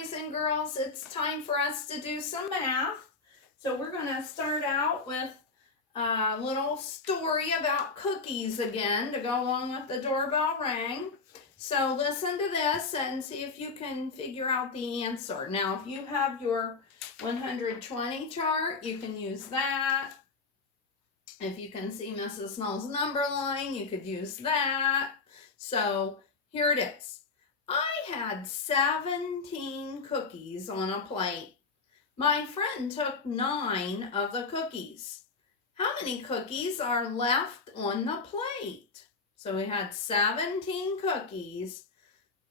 boys and girls, it's time for us to do some math. So we're going to start out with a little story about cookies again to go along with the doorbell ring. So listen to this and see if you can figure out the answer. Now, if you have your 120 chart, you can use that. If you can see Mrs. Snell's number line, you could use that. So here it is. I had 17 cookies on a plate. My friend took 9 of the cookies. How many cookies are left on the plate? So we had 17 cookies.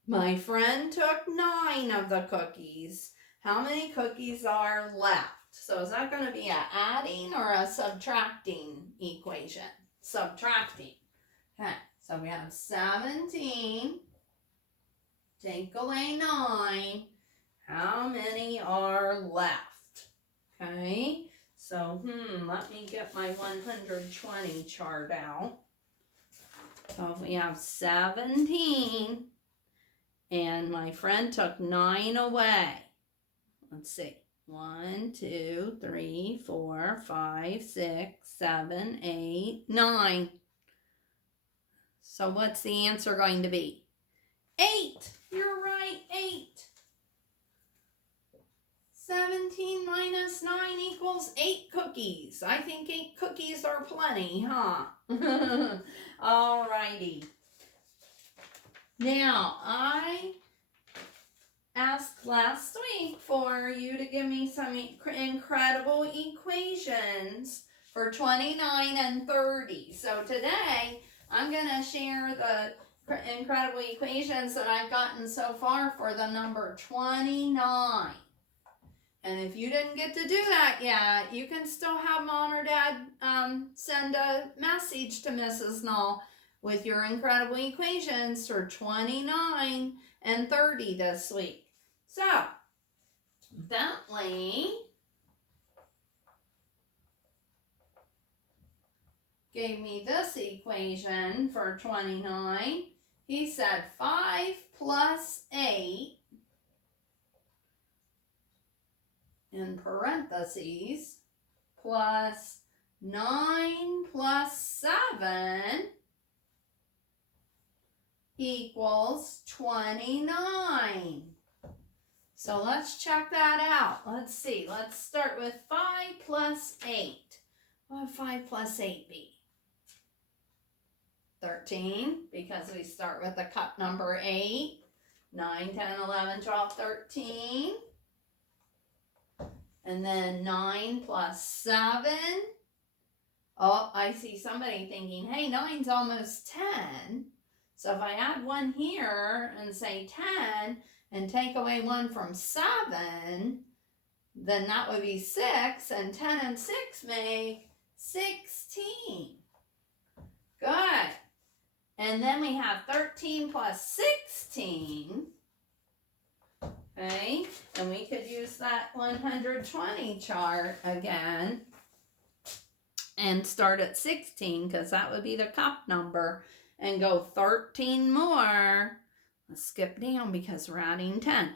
My friend took 9 of the cookies. How many cookies are left? So is that going to be an adding or a subtracting equation? Subtracting. Okay, so we have 17. Take away 9. How many are left? Okay, so let me get my 120 chart out. So we have 17, and my friend took 9 away. Let's see. 1, 2, 3, 4, 5, 6, 7, 8, 9. So what's the answer going to be? 8. You're right, 8. 17 minus 9 equals 8 cookies. I think 8 cookies are plenty, huh? Alrighty. Now, I asked last week for you to give me some incredible equations for 29 and 30. So today, I'm going to share the incredible equations that I've gotten so far for the number 29. And if you didn't get to do that yet, you can still have Mom or Dad send a message to Mrs. Null with your incredible equations for 29 and 30 this week. So, Bentley gave me this equation for 29. He said 5 plus 8 in parentheses plus 9 plus 7 equals 29. So let's check that out. Let's see. Let's start with 5 plus 8. What would 5 plus 8 be? 13, because we start with the cup number 8. 9, 10, 11, 12, 13. And then 9 plus 7. Oh, I see somebody thinking, hey, 9's almost 10. So if I add 1 here and say 10 and take away 1 from 7, then that would be 6. And 10 and 6 make 16. Good. And then we have 13 plus 16. Okay, and we could use that 120 chart again and start at 16 because that would be the cup number and go 13 more. Let's skip down because we're adding 10.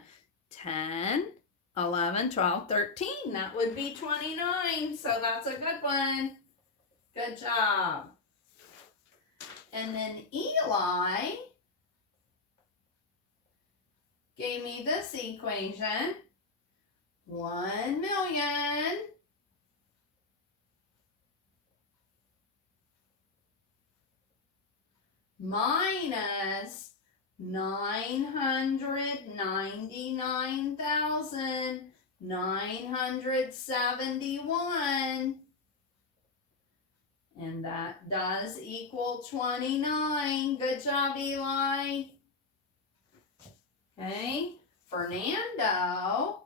10, 11, 12, 13. That would be 29. So that's a good one. Good job. And then Eli gave me this equation. 1 million minus 999,971. And that does equal 29. Good job, Eli. Okay, Fernando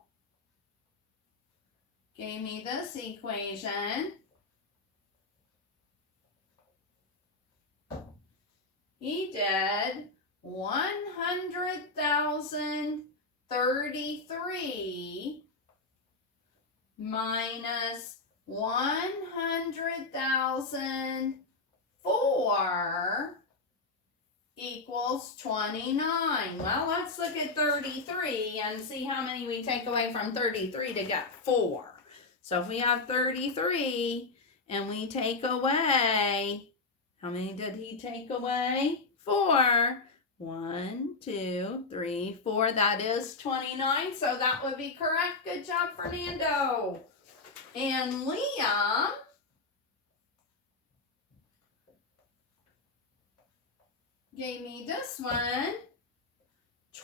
gave me this equation. He did 100,033 minus 100,004 equals 29. Well, let's look at 33 and see how many we take away from 33 to get 4. So if we have 33 and we take away, how many did he take away? 4. 1, 2, 3, 4. That is 29. So that would be correct. Good job, Fernando. And Liam gave me this one.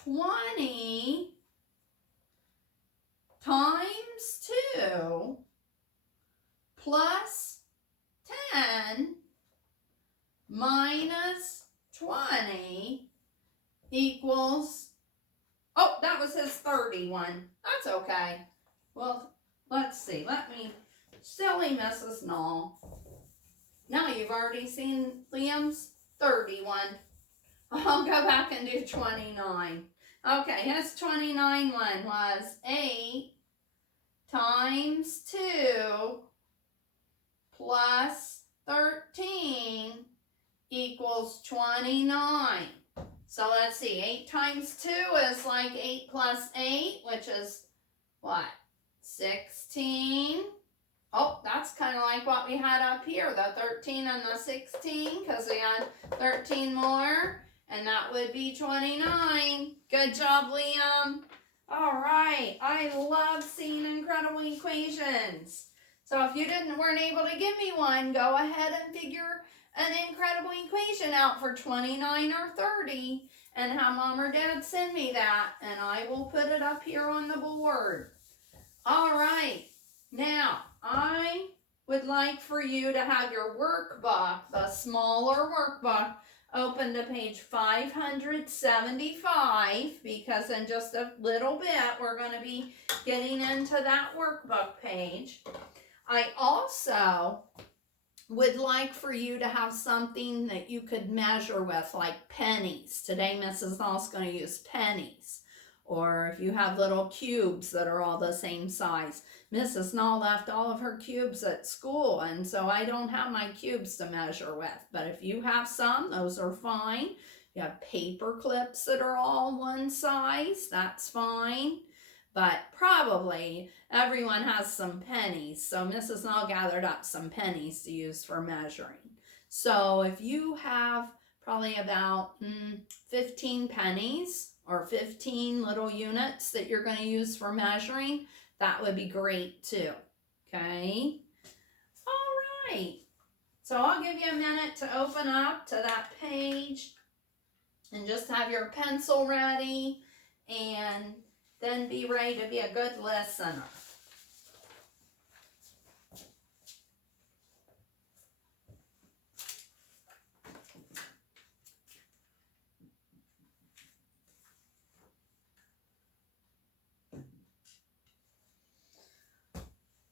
20 times 2 plus 10 minus 20 equals, oh, that was his 31. That's okay. Well, let's see. Silly Mrs. Knoll. Now you've already seen Liam's 31. I'll go back and do 29. Okay, his 29 one was 8 times 2 plus 13 equals 29. So let's see, 8 times 2 is like 8 plus 8, which is what? 16. Oh, that's kind of like what we had up here, the 13 and the 16, because we had 13 more, and that would be 29. Good job, Liam. All right, I love seeing incredible equations. So if you weren't able to give me one, go ahead and figure an incredible equation out for 29 or 30 and have Mom or Dad send me that, and I will put it up here on the board. All right, now I would like for you to have your workbook, the smaller workbook, open to page 575, because in just a little bit we're going to be getting into that workbook page. I also would like for you to have something that you could measure with, like pennies. Today Mrs. Knoll's going to use pennies. Or if you have little cubes that are all the same size. Mrs. Knoll left all of her cubes at school, and so I don't have my cubes to measure with. But if you have some, those are fine. You have paper clips that are all one size, that's fine. But probably everyone has some pennies. So Mrs. Knoll gathered up some pennies to use for measuring. So if you have probably about 15 pennies, or 15 little units that you're going to use for measuring, that would be great too. Okay? All right. So I'll give you a minute to open up to that page and just have your pencil ready, and then be ready to be a good listener.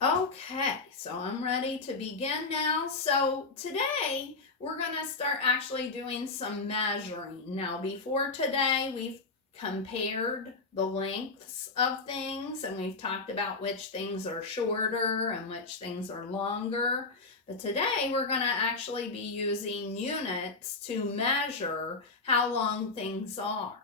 Okay, so I'm ready to begin now. So today we're going to start actually doing some measuring. Now before today we've compared the lengths of things, and we've talked about which things are shorter and which things are longer. But today we're going to actually be using units to measure how long things are.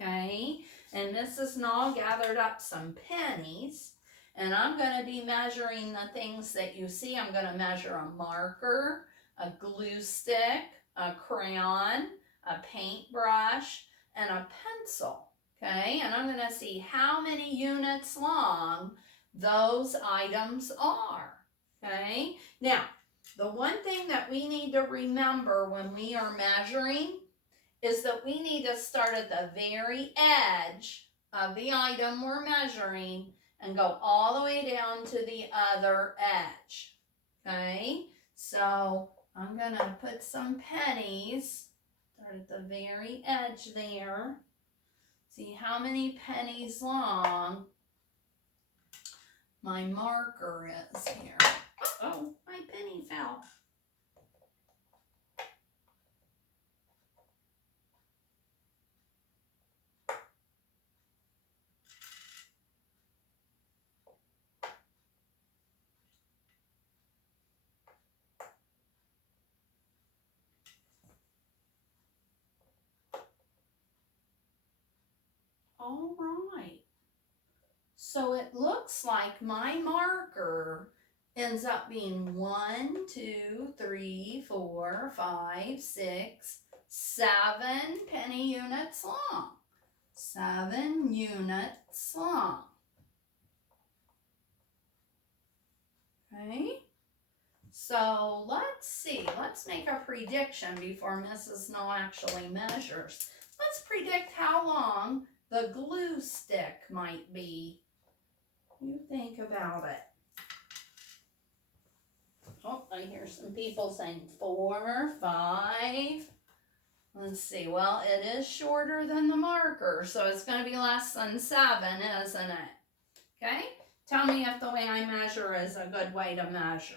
Okay, and Mrs. Knoll gathered up some pennies. And I'm going to be measuring the things that you see. I'm going to measure a marker, a glue stick, a crayon, a paintbrush, and a pencil. Okay, and I'm going to see how many units long those items are. Okay, now the one thing that we need to remember when we are measuring is that we need to start at the very edge of the item we're measuring and go all the way down to the other edge. Okay, so I'm going to put some pennies, start at the very edge there. See how many pennies long my marker is here. Uh-oh, my penny fell. All right. So it looks like my marker ends up being 1, 2, 3, 4, 5, 6, 7 penny units long. 7 units long. Okay. So let's see. Let's make a prediction before Mrs. Snow actually measures. Let's predict how long the glue stick might be. You think about it. Oh, I hear some people saying 4, 5. Let's see. Well, it is shorter than the marker, so it's going to be less than 7, isn't it? Okay? Tell me if the way I measure is a good way to measure.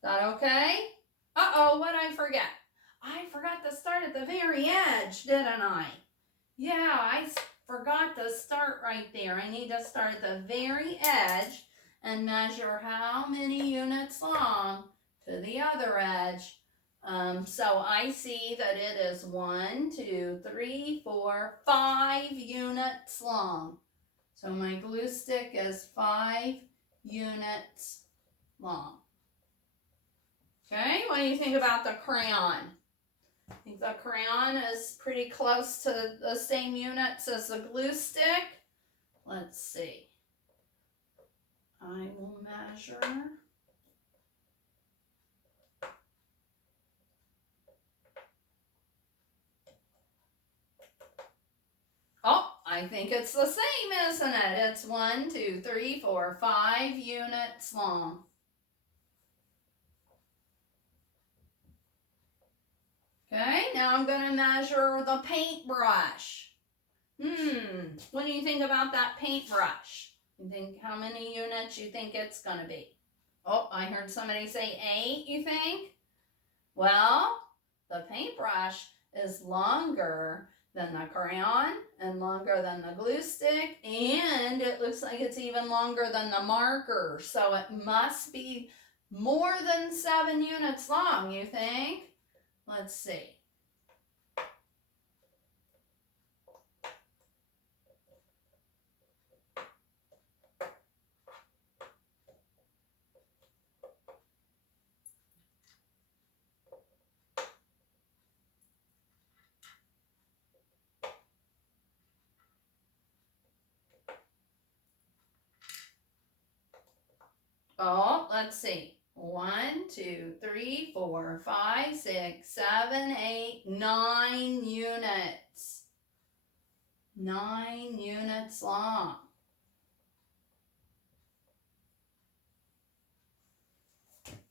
Is that okay? Uh-oh, what did I forget? I forgot to start at the very edge, didn't I? Yeah, I forgot to start right there. I need to start at the very edge and measure how many units long to the other edge. So I see that it is 1, 2, 3, 4, 5 units long. So my glue stick is 5 units long. Okay, what do you think about the crayon? I think the crayon is pretty close to the same units as the glue stick. Let's see. I will measure. Oh, I think it's the same, isn't it? It's 1, 2, 3, 4, 5 units long. Okay, now I'm going to measure the paintbrush. What do you think about that paintbrush? You think how many units you think it's going to be? Oh, I heard somebody say 8, you think? Well, the paintbrush is longer than the crayon and longer than the glue stick, and it looks like it's even longer than the marker. So it must be more than 7 units long, you think? Let's see. Oh, let's see. 1, 2, 3, 4, 5, 6, 7, 8, 9 units. 9 units long.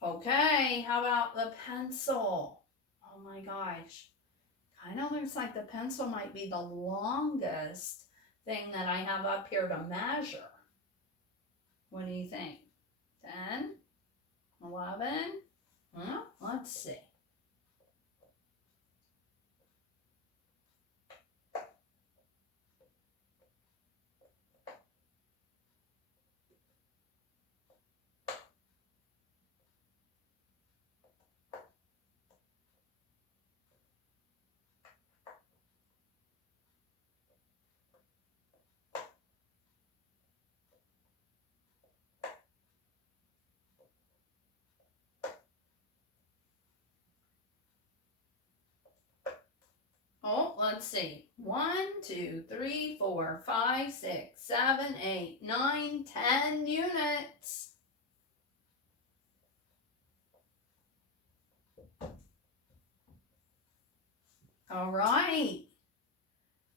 Okay, how about the pencil? Oh my gosh. Kind of looks like the pencil might be the longest thing that I have up here to measure. What do you think? 10? 11? Well, let's see. Oh, let's see. 1, 2, 3, 4, 5, 6, 7, 8, 9, 10 units. All right.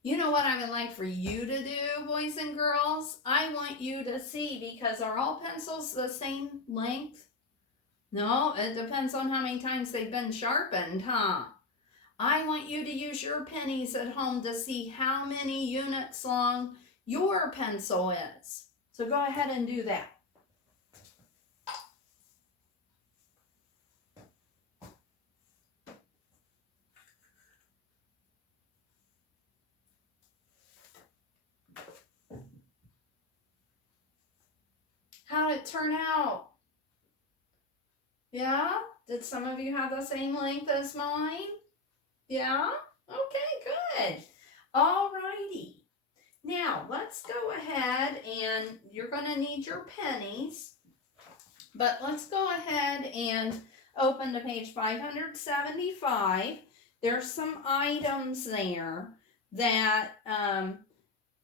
You know what I would like for you to do, boys and girls? I want you to see, because are all pencils the same length? No, it depends on how many times they've been sharpened, huh? I want you to use your pennies at home to see how many units long your pencil is. So go ahead and do that. How'd it turn out? Yeah? Did some of you have the same length as mine? Yeah? Okay, good. Alrighty. Now, let's go ahead and you're going to need your pennies. But let's go ahead and open to page 575. There's some items there that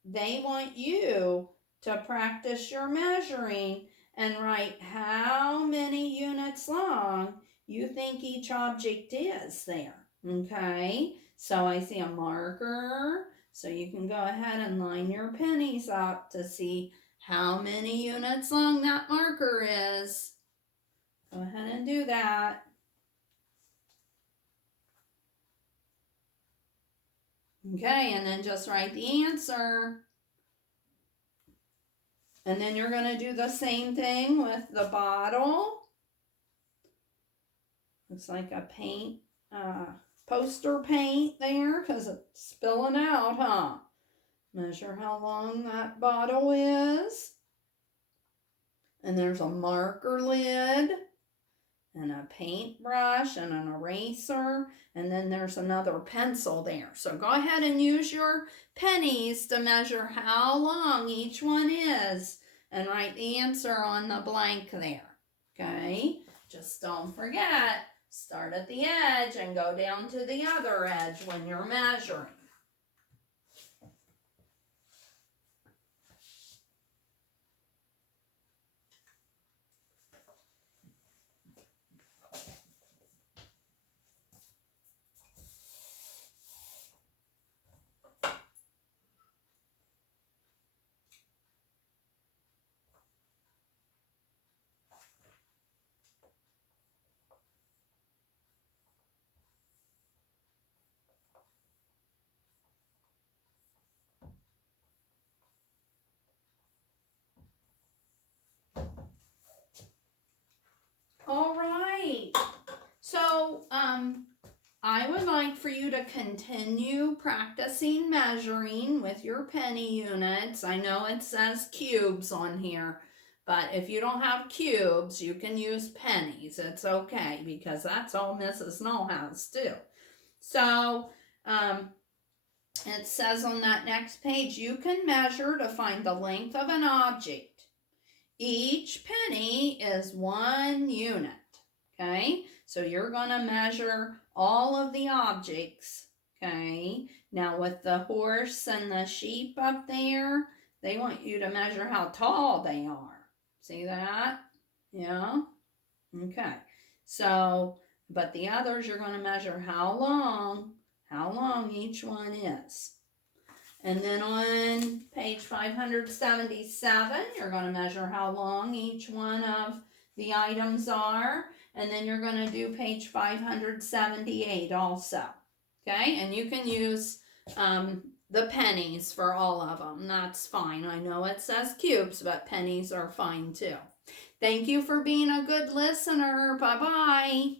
they want you to practice your measuring and write how many units long you think each object is there. Okay, so I see a marker, so you can go ahead and line your pennies up to see how many units long that marker is. Go ahead and do that. Okay, and then just write the answer. And then you're going to do the same thing with the bottle. Looks like a paint, poster paint there because it's spilling out, huh? Measure how long that bottle is. And there's a marker lid and a paintbrush and an eraser. And then there's another pencil there. So go ahead and use your pennies to measure how long each one is and write the answer on the blank there. Okay? Just don't forget, start at the edge and go down to the other edge when you're measuring. All right. So, I would like for you to continue practicing measuring with your penny units. I know it says cubes on here, but if you don't have cubes, you can use pennies. It's okay because that's all Mrs. Null has too. So, it says on that next page, you can measure to find the length of an object. Each penny is 1 unit. Okay, so you're going to measure all of the objects. Okay, now with the horse and the sheep up there, they want you to measure how tall they are. See that? Yeah? Okay, so, but the others you're going to measure how long each one is. And then on page 577, you're going to measure how long each one of the items are. And then you're going to do page 578 also. Okay, and you can use the pennies for all of them. That's fine. I know it says cubes, but pennies are fine too. Thank you for being a good listener. Bye-bye.